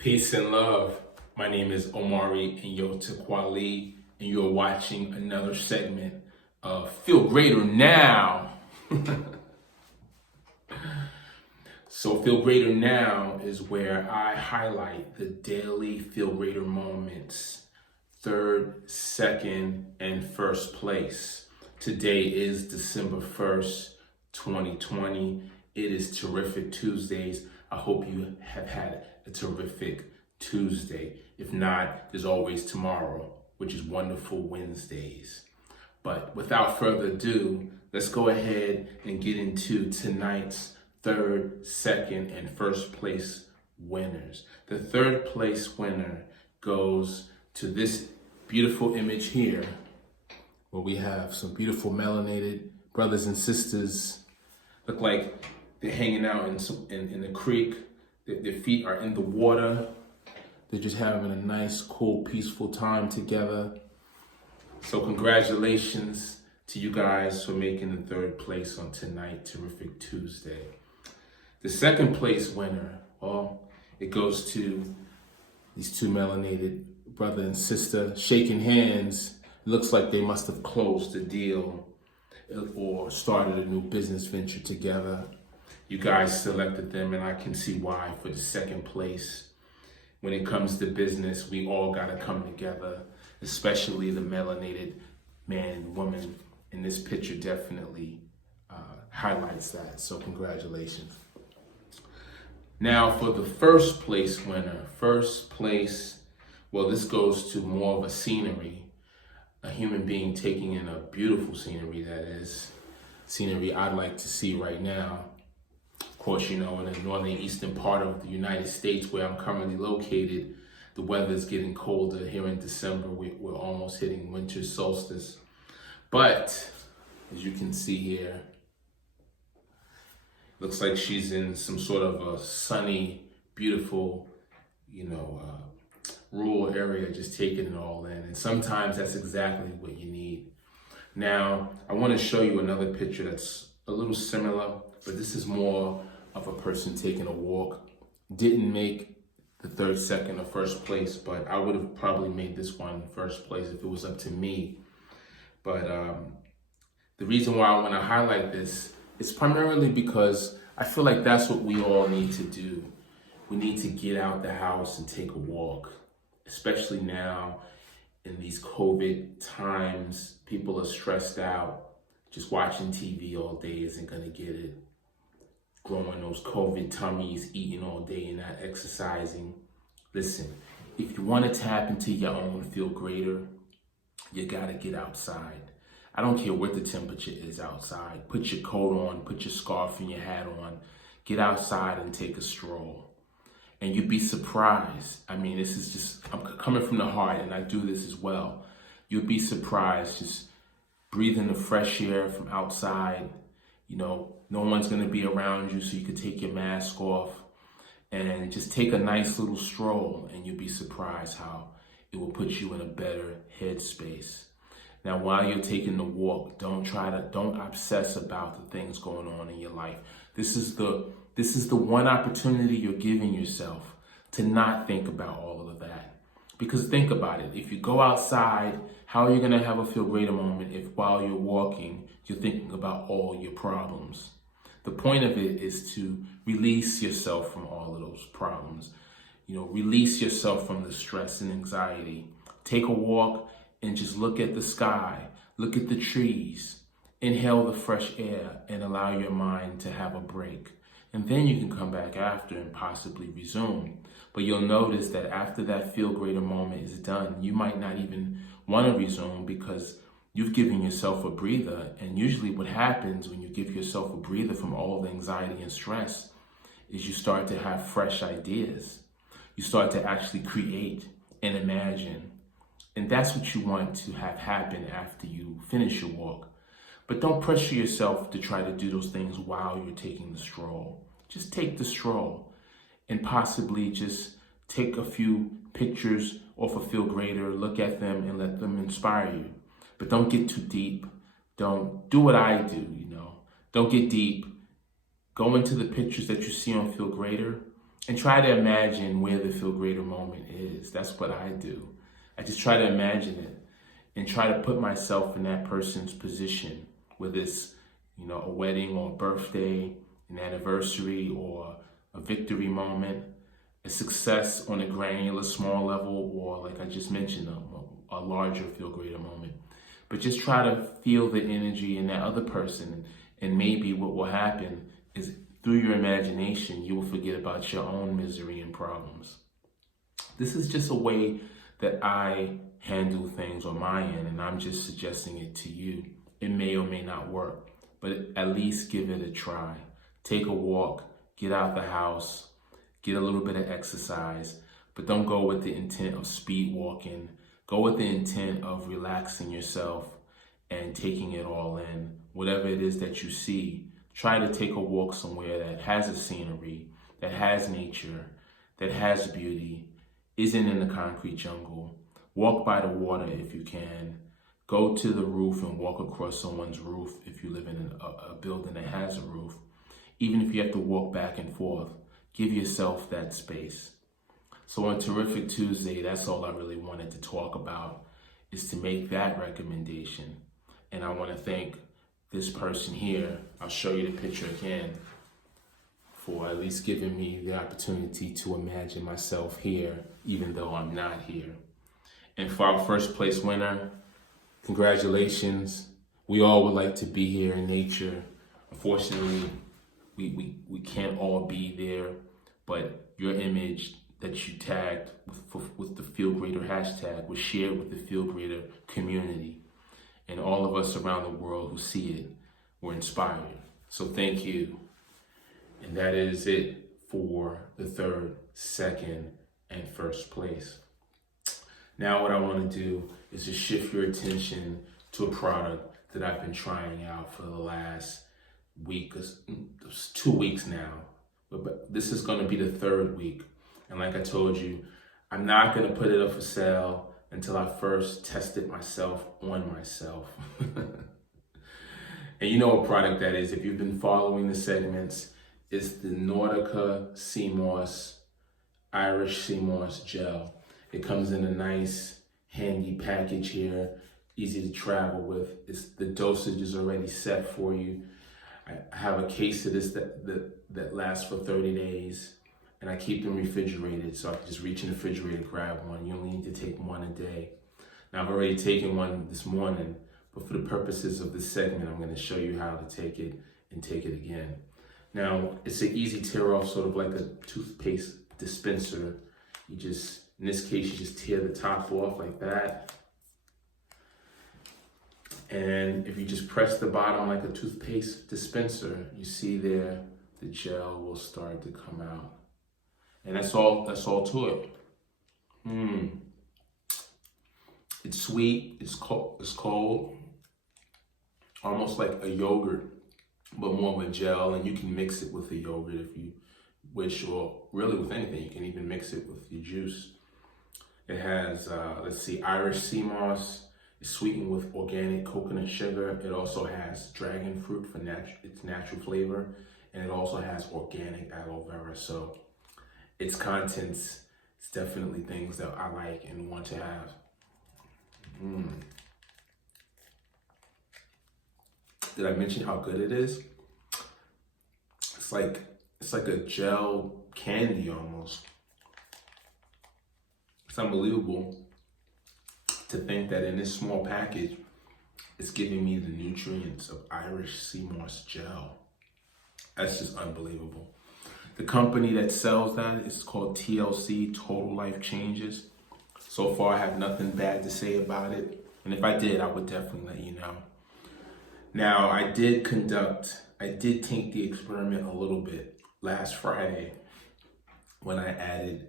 Peace and love. My name is Omari and Yotakwali, and you're watching another segment of FeeLgr8r Now. So FeeLgr8r Now is where I highlight the daily FeeLgr8r moments, third, second, and first place. Today is December 1st, 2020. It is Terrific Tuesdays. I hope you have had a terrific Tuesday. If not, there's always tomorrow, which is Wonderful Wednesdays. But without further ado, let's go ahead and get into tonight's third, second, and first place winners. The third place winner goes to this beautiful image here, where we have some beautiful melanated brothers and sisters. Look like they're hanging out in the creek. Their feet are in the water. They're just having a nice, cool, peaceful time together. So congratulations to you guys for making the third place on tonight, Terrific Tuesday. The second place winner, well, it goes to these two melanated brother and sister shaking hands. It looks like they must have closed a deal or started a new business venture together. You guys selected them, and I can see why, for the second place. When it comes to business, we all gotta come together, especially the melanated man and woman. And this picture definitely highlights that, so congratulations. Now for the first place winner. First place, well, this goes to more of a scenery, a human being taking in a beautiful scenery, that is. Scenery I'd like to see right now. Of course, you know, in the northern eastern part of the United States where I'm currently located, the weather is getting colder. Here in December, we're almost hitting winter solstice. But as you can see here, looks like she's in some sort of a sunny, beautiful, rural area, just taking it all in. And sometimes that's exactly what you need. Now, I want to show you another picture that's a little similar, but this is more of a person taking a walk. Didn't make the third, second, or first place, but I would have probably made this one first place if it was up to me. But the reason why I want to highlight this is primarily because I feel like that's what we all need to do. We need to get out the house and take a walk, especially now in these COVID times. People are stressed out. Just watching TV all day isn't going to get it. Growing those COVID tummies, eating all day and not exercising. Listen, if you want to tap into your own FeeLgr8r, you got to get outside. I don't care what the temperature is outside. Put your coat on, put your scarf and your hat on. Get outside and take a stroll. And you'd be surprised. I mean, this is just, I'm coming from the heart, and I do this as well. You'd be surprised just breathing the fresh air from outside. You know, no one's going to be around you, so you could take your mask off and just take a nice little stroll, and you'll be surprised how it will put you in a better headspace. Now, while you're taking the walk, don't obsess about the things going on in your life. This is the one opportunity you're giving yourself to not think about all of that. Because think about it, if you go outside, how are you going to have a FeeLgr8r moment if while you're walking, you're thinking about all your problems? The point of it is to release yourself from all of those problems. Release yourself from the stress and anxiety. Take a walk and just look at the sky, look at the trees, inhale the fresh air, and allow your mind to have a break. And then you can come back after and possibly resume. But you'll notice that after that FeeLgr8r moment is done, you might not even want to resume because you've given yourself a breather. And usually what happens when you give yourself a breather from all the anxiety and stress is you start to have fresh ideas. You start to actually create and imagine. And that's what you want to have happen after you finish your walk. But don't pressure yourself to try to do those things while you're taking the stroll. Just take the stroll and possibly just take a few pictures off of FeeLgr8r, look at them and let them inspire you. But don't get too deep. Don't do what I do, Don't get deep. Go into the pictures that you see on FeeLgr8r and try to imagine where the feel greater moment is. That's what I do. I just try to imagine it and try to put myself in that person's position, whether it's, a wedding or a birthday, an anniversary or a victory moment, a success on a granular, small level, or like I just mentioned, a larger feel greater moment. But just try to feel the energy in that other person. And maybe what will happen is through your imagination, you will forget about your own misery and problems. This is just a way that I handle things on my end, and I'm just suggesting it to you. It may or may not work, but at least give it a try. Take a walk, get out the house, get a little bit of exercise, but don't go with the intent of speed walking. Go with the intent of relaxing yourself and taking it all in. Whatever it is that you see, try to take a walk somewhere that has a scenery, that has nature, that has beauty, isn't in the concrete jungle. Walk by the water if you can. Go to the roof and walk across someone's roof if you live in a building that has a roof. Even if you have to walk back and forth, give yourself that space. So on Terrific Tuesday, that's all I really wanted to talk about, is to make that recommendation. And I want to thank this person here. I'll show you the picture again, for at least giving me the opportunity to imagine myself here, even though I'm not here. And for our first place winner, congratulations. We all would like to be here in nature. Unfortunately, we can't all be there, but your image that you tagged with the FeeLgr8r hashtag was shared with the FeeLgr8r community. And all of us around the world who see it were inspired. So thank you. And that is it for the third, second, and first place. Now what I want to do is to shift your attention to a product that I've been trying out for the last week, 2 weeks now. But this is going to be the third week. And like I told you, I'm not going to put it up for sale until I first test it myself on myself. And you know what product that is. If you've been following the segments, it's the Nordica Sea Moss, Irish Sea Moss Gel. It comes in a nice, handy package here, easy to travel with. The dosage is already set for you. I have a case of this that lasts for 30 days, and I keep them refrigerated, so I can just reach in the refrigerator, grab one. You only need to take one a day. Now, I've already taken one this morning, but for the purposes of this segment, I'm going to show you how to take it and take it again. Now, it's an easy tear off, sort of like a toothpaste dispenser. You just, in this case, you just tear the top off like that. And if you just press the bottom like a toothpaste dispenser, you see there, the gel will start to come out. And that's all to it. It's sweet, it's cold, almost like a yogurt, but more of a gel, and you can mix it with the yogurt if you wish, or really with anything. You can even mix it with your juice. It has, Irish sea moss. It's sweetened with organic coconut sugar. It also has dragon fruit for its natural flavor, and it also has organic aloe vera. So its contents, it's definitely things that I like and want to have. Did I mention how good it is? It's like a gel candy almost. It's unbelievable to think that in this small package, it's giving me the nutrients of Irish sea moss gel. That's just unbelievable. The company that sells that is called TLC, Total Life Changes. So far, I have nothing bad to say about it. And if I did, I would definitely let you know. Now, I did take the experiment a little bit last Friday when I added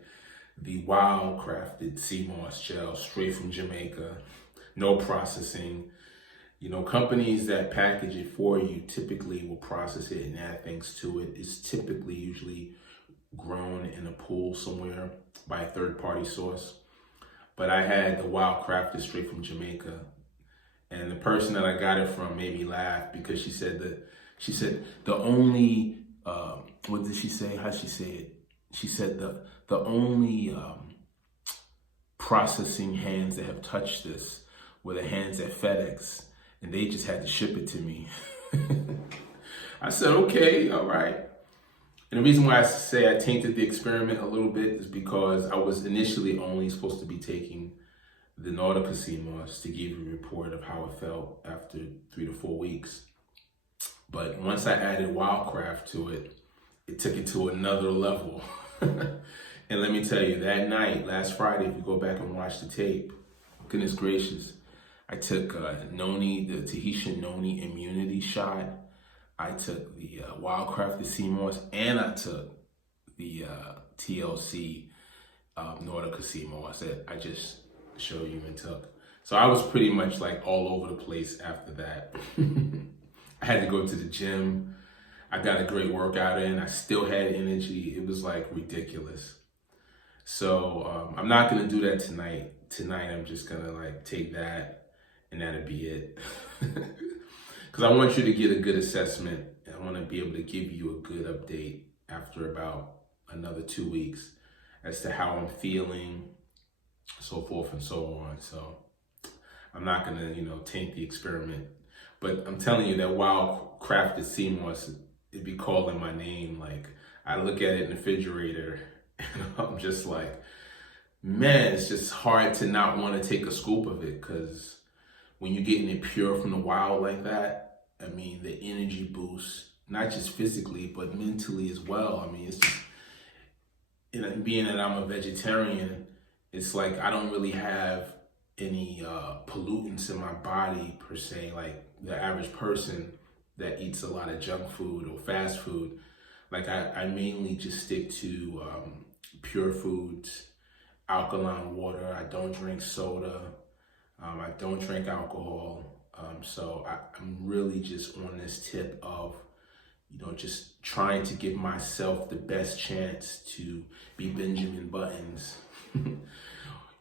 the wild crafted sea moss gel straight from Jamaica, no processing. You know, companies that package it for you typically will process it and add things to it. It's typically usually grown in a pool somewhere by a third-party source. But I had the wild crafted straight from Jamaica. And the person that I got it from made me laugh because she said the only, what did she say? How'd she say it? she said the only processing hands that have touched this were the hands at FedEx, and they just had to ship it to me. I said, okay, all right. And the reason why I say I tainted the experiment a little bit is because I was initially only supposed to be taking the Nautica sea moss to give you a report of how it felt after 3 to 4 weeks. But once I added Wildcraft to it, it took it to another level. And let me tell you, that night, last Friday, if you go back and watch the tape, goodness gracious, I took Noni, the Tahitian Noni immunity shot. I took the Wildcraft, the sea moss, and I took the TLC Nautica sea moss that I just showed you and took. So I was pretty much like all over the place after that. I had to go to the gym. I got a great workout in. I still had energy. It was like ridiculous. So I'm not gonna do that tonight. Tonight I'm just gonna like take that and that'll be it. Because I want you to get a good assessment. And I want to be able to give you a good update after about another 2 weeks as to how I'm feeling, so forth and so on. So I'm not gonna, taint the experiment. But I'm telling you that Wildcrafted sea moss, it'd be calling my name. Like, I look at it in the refrigerator and I'm just like, man, it's just hard to not want to take a scoop of it, because when you're getting it pure from the wild like that, I mean, the energy boost, not just physically, but mentally as well. I mean, it's just, being that I'm a vegetarian, it's like I don't really have any pollutants in my body per se, like the average person that eats a lot of junk food or fast food. Like I mainly just stick to pure foods, alkaline water. I don't drink soda. I don't drink alcohol. So I'm really just on this tip of, just trying to give myself the best chance to be Benjamin Buttons.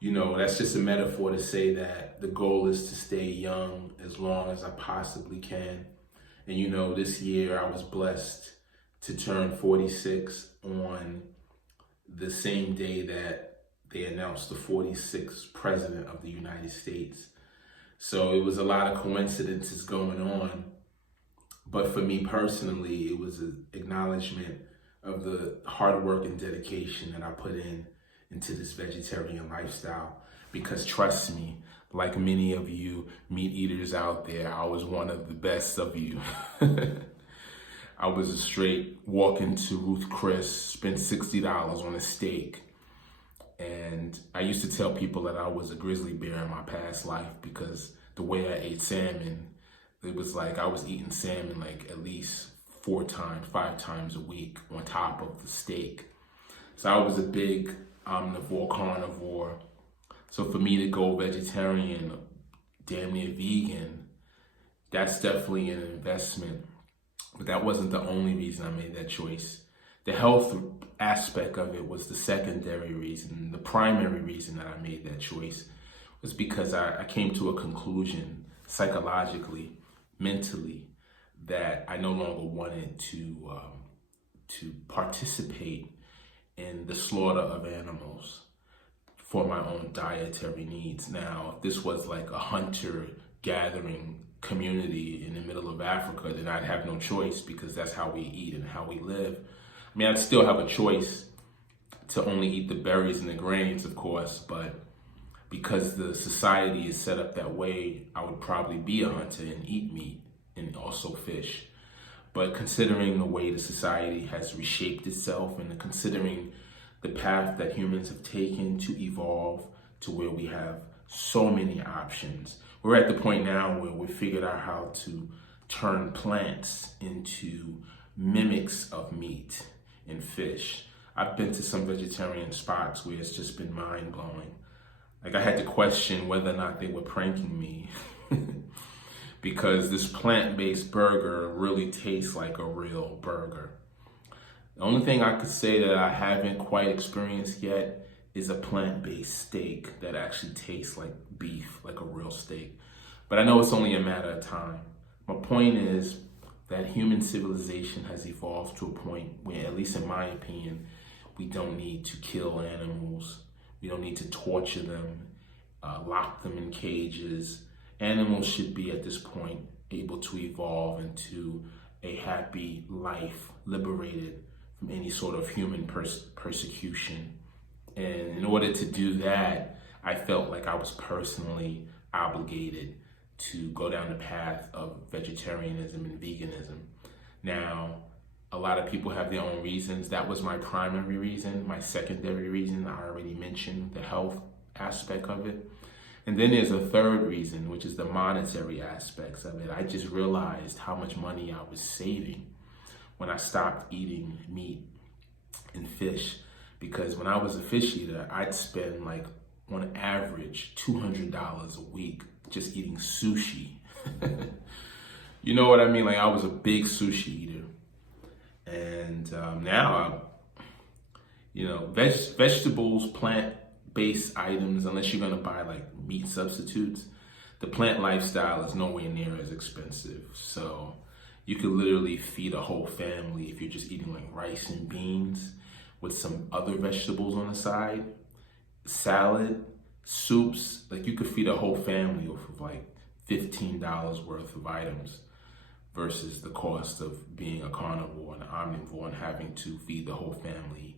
That's just a metaphor to say that the goal is to stay young as long as I possibly can. And this year I was blessed to turn 46 on the same day that they announced the 46th president of the United States. So it was a lot of coincidences going on. But for me personally, it was an acknowledgement of the hard work and dedication that I put into this vegetarian lifestyle. Because trust me, like many of you meat eaters out there, I was one of the best of you. I was a straight walk into Ruth Chris, spent $60 on a steak. And I used to tell people that I was a grizzly bear in my past life, because the way I ate salmon, it was like I was eating salmon like at least 4 times, 5 times a week on top of the steak. So I was a big omnivore, carnivore. So for me to go vegetarian, damn near vegan, that's definitely an investment. But that wasn't the only reason I made that choice. The health aspect of it was the secondary reason. The primary reason that I made that choice was because I came to a conclusion psychologically, mentally, that I no longer wanted to participate in the slaughter of animals for my own dietary needs. Now, if this was like a hunter-gathering community in the middle of Africa, then I'd have no choice, because that's how we eat and how we live. I mean, I'd still have a choice to only eat the berries and the grains, of course, but because the society is set up that way, I would probably be a hunter and eat meat and also fish. But considering the way the society has reshaped itself, and considering the path that humans have taken to evolve to where we have so many options, we're at the point now where we figured out how to turn plants into mimics of meat and fish. I've been to some vegetarian spots where it's just been mind-blowing. Like, I had to question whether or not they were pranking me because this plant-based burger really tastes like a real burger. The only thing I could say that I haven't quite experienced yet is a plant-based steak that actually tastes like beef, like a real steak. But I know it's only a matter of time. My point is that human civilization has evolved to a point where, at least in my opinion, We don't need to kill animals. We don't need to torture them, lock them in cages. Animals should be at this point able to evolve into a happy life, liberated from any sort of human persecution. And in order to do that, I felt like I was personally obligated to go down the path of vegetarianism and veganism. Now, a lot of people have their own reasons. That was my primary reason. My secondary reason, I already mentioned the health aspect of it. And then there's a third reason, which is the monetary aspects of it. I just realized how much money I was saving when I stopped eating meat and fish. Because when I was a fish eater, I'd spend like on average $200 a week just eating sushi. You know what I mean? Like, I was a big sushi eater. And now, vegetables, plant-based items, unless you're gonna buy like meat substitutes, the plant lifestyle is nowhere near as expensive. So you could literally feed a whole family if you're just eating like rice and beans with some other vegetables on the side, salad, soups. Like, you could feed a whole family off of like $15 worth of items versus the cost of being a carnivore and omnivore and having to feed the whole family,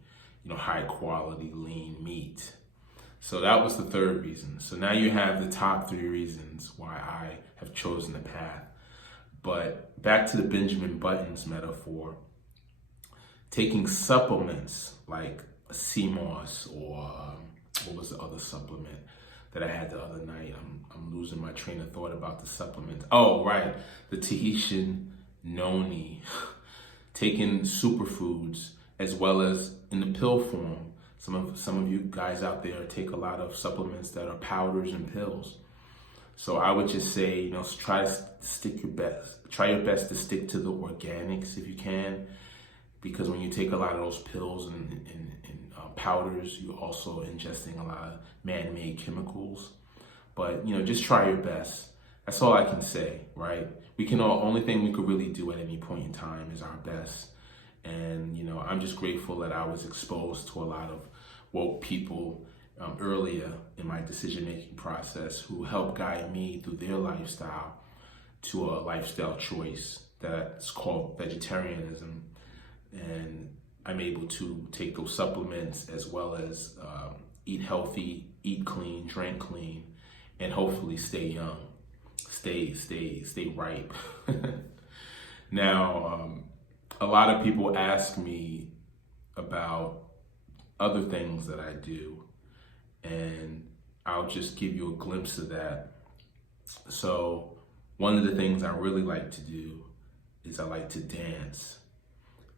high quality lean meat. So that was the third reason. So now you have the top three reasons why I have chosen the path. But back to the Benjamin Buttons metaphor, taking supplements like a sea moss or what was the other supplement that I had the other night? I'm losing my train of thought about the supplements. Oh, right, the Tahitian noni. Taking superfoods as well as in the pill form. Some of you guys out there take a lot of supplements that are powders and pills. So I would just say, try your best to stick to the organics if you can, because when you take a lot of those pills and powders, you're also ingesting a lot of man-made chemicals. But just try your best. That's all I can say, right? Only thing we could really do at any point in time is our best. And I'm just grateful that I was exposed to a lot of woke people earlier in my decision-making process who helped guide me through their lifestyle to a lifestyle choice that's called vegetarianism. And I'm able to take those supplements as well as eat healthy, eat clean, drink clean, and hopefully stay young, stay ripe. Now, a lot of people ask me about other things that I do, and I'll just give you a glimpse of that. So one of the things I really like to do is I like to dance.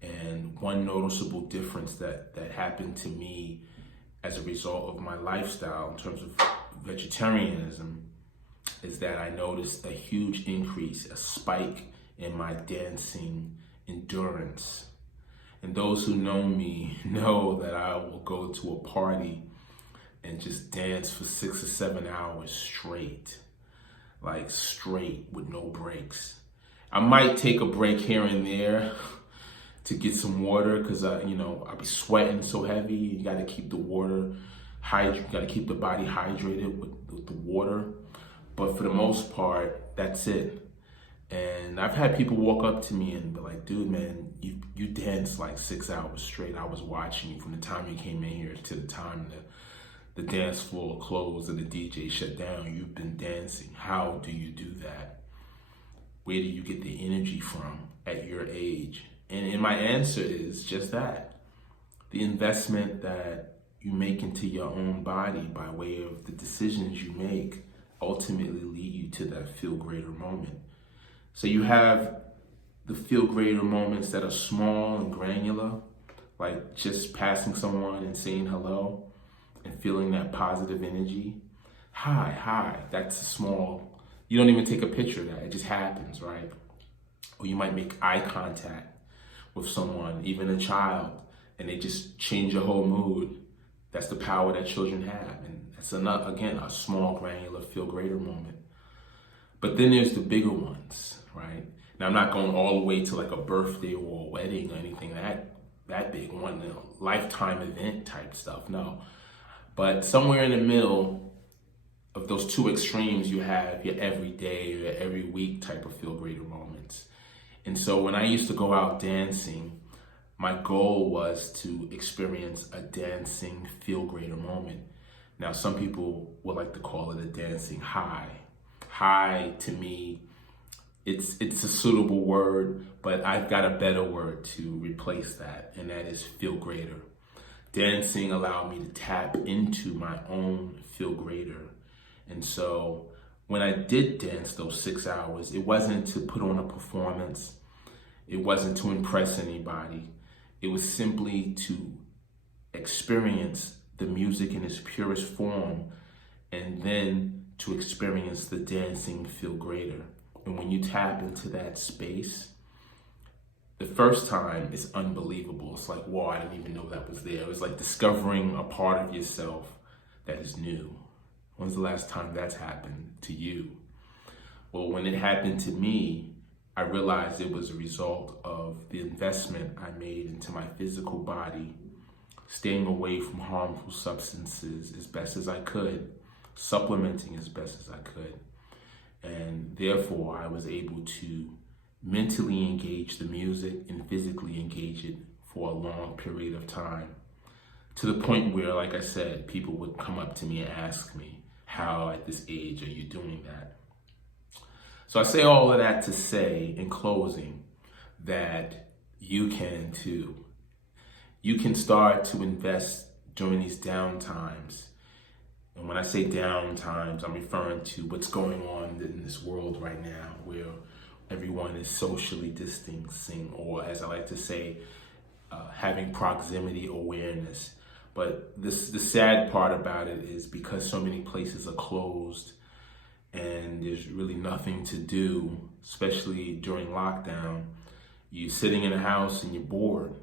And one noticeable difference that happened to me as a result of my lifestyle in terms of vegetarianism is that I noticed a huge increase, a spike in my dancing endurance. And those who know me know that I will go to a party and just dance for 6 or 7 hours straight, like straight with no breaks. I might take a break here and there to get some water because I'll be sweating so heavy. You got to keep the water hydrated. You got to keep the body hydrated with the water. But for the most part, that's it. And I've had people walk up to me and be like, dude, man, you danced like 6 hours straight. I was watching you from the time you came in here to the time the dance floor closed and the DJ shut down. You've been dancing. How do you do that? Where do you get the energy from at your age? And my answer is just that. The investment that you make into your own body by way of the decisions you make ultimately lead you to that feel greater moment. So you have the feel greater moments that are small and granular, like just passing someone and saying hello and feeling that positive energy. Hi, that's a small, you don't even take a picture of that, it just happens, right? Or you might make eye contact with someone, even a child, and they just change your whole mood. That's the power that children have. And that's again, a small, granular, feel greater moment. But then there's the bigger ones, right? Now, I'm not going all the way to like a birthday or a wedding or anything that big one, lifetime event type stuff. No. But somewhere in the middle of those two extremes, you have your everyday or your every week type of feel greater moments. And so when I used to go out dancing, my goal was to experience a dancing feel greater moment. Now, some people would like to call it a dancing high. High, to me, it's a suitable word, but I've got a better word to replace that, and that is feel greater. Dancing allowed me to tap into my own feel greater. And so when I did dance those 6 hours, it wasn't to put on a performance. It wasn't to impress anybody. It was simply to experience the music in its purest form, and then to experience the dancing feel greater. And when you tap into that space, the first time it's unbelievable. It's like, whoa, I didn't even know that was there. It was like discovering a part of yourself that is new. When's the last time that's happened to you? Well, when it happened to me, I realized it was a result of the investment I made into my physical body, staying away from harmful substances as best as I could, supplementing as best as I could. And therefore, I was able to mentally engage the music and physically engage it for a long period of time. To the point where, like I said, people would come up to me and ask me, how at this age are you doing that? So I say all of that to say, in closing, that you can too. You can start to invest during these down times. And when I say down times, I'm referring to what's going on in this world right now, where everyone is socially distancing, or as I like to say, having proximity awareness. But the sad part about it is because so many places are closed and there's really nothing to do, especially during lockdown, you're sitting in a house and you're bored.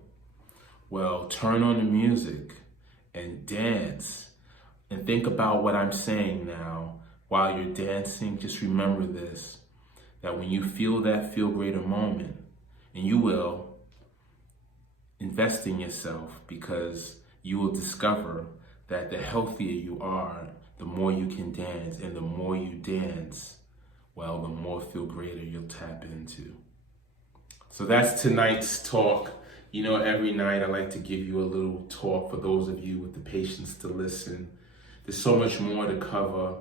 Well, turn on the music and dance. And think about what I'm saying now. While you're dancing, just remember this, that when you feel that feel greater moment, and you will, invest in yourself, because you will discover that the healthier you are, the more you can dance, and the more you dance, well, the more feel greater you'll tap into. So that's tonight's talk. You know, every night I like to give you a little talk for those of you with the patience to listen. There's so much more to cover.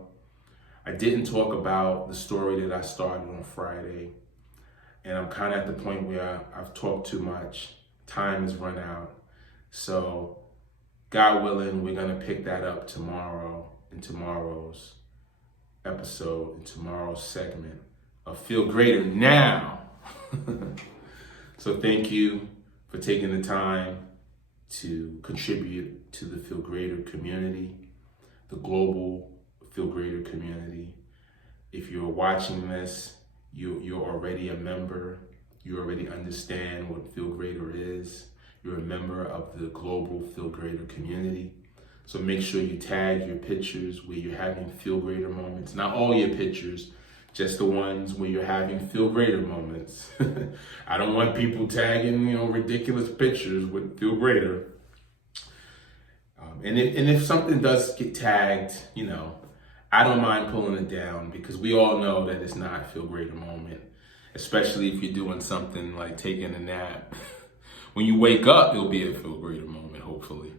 I didn't talk about the story that I started on Friday, and I'm kind of at the point where I've talked too much. Time has run out. So, God willing, we're going to pick that up tomorrow in tomorrow's episode, in tomorrow's segment of Feel Greater Now. So thank you for taking the time to contribute to the Feel Greater community, the global Feel Greater community. If you're watching this, you're already a member. You already understand what Feel Greater is. You're a member of the global Feel Greater community. So make sure you tag your pictures where you're having Feel Greater moments. Not all your pictures, just the ones where you're having Feel Greater moments. I don't want people tagging, ridiculous pictures with Feel Greater. And if something does get tagged, I don't mind pulling it down, because we all know that it's not a Feel Greater moment, especially if you're doing something like taking a nap. When you wake up, it'll be a Feel Greater moment, hopefully.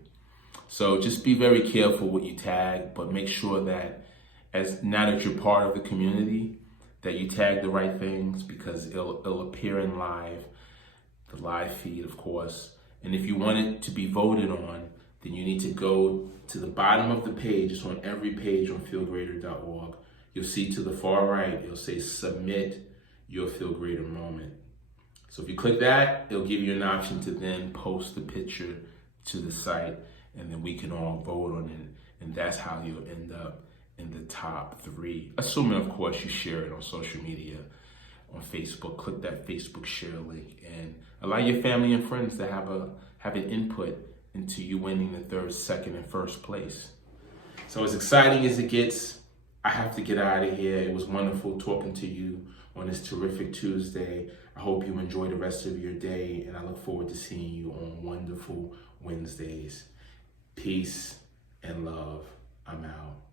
So just be very careful what you tag, but make sure that now that you're part of the community, that you tag the right things, because it'll appear in the live feed, of course. And if you want it to be voted on, then you need to go to the bottom of the page. It's on every page on FeeLgr8r.org. You'll see to the far right, it'll say submit your Feel Greater moment. So if you click that, it'll give you an option to then post the picture to the site, and then we can all vote on it. And that's how you'll end up in the top 3. Assuming, of course, you share it on social media, on Facebook. Click that Facebook share link and allow your family and friends to have an input into you winning the 3rd, 2nd, and 1st place. So as exciting as it gets, I have to get out of here. It was wonderful talking to you on this terrific Tuesday. I hope you enjoy the rest of your day, and I look forward to seeing you on wonderful Wednesdays. Peace and love. I'm out.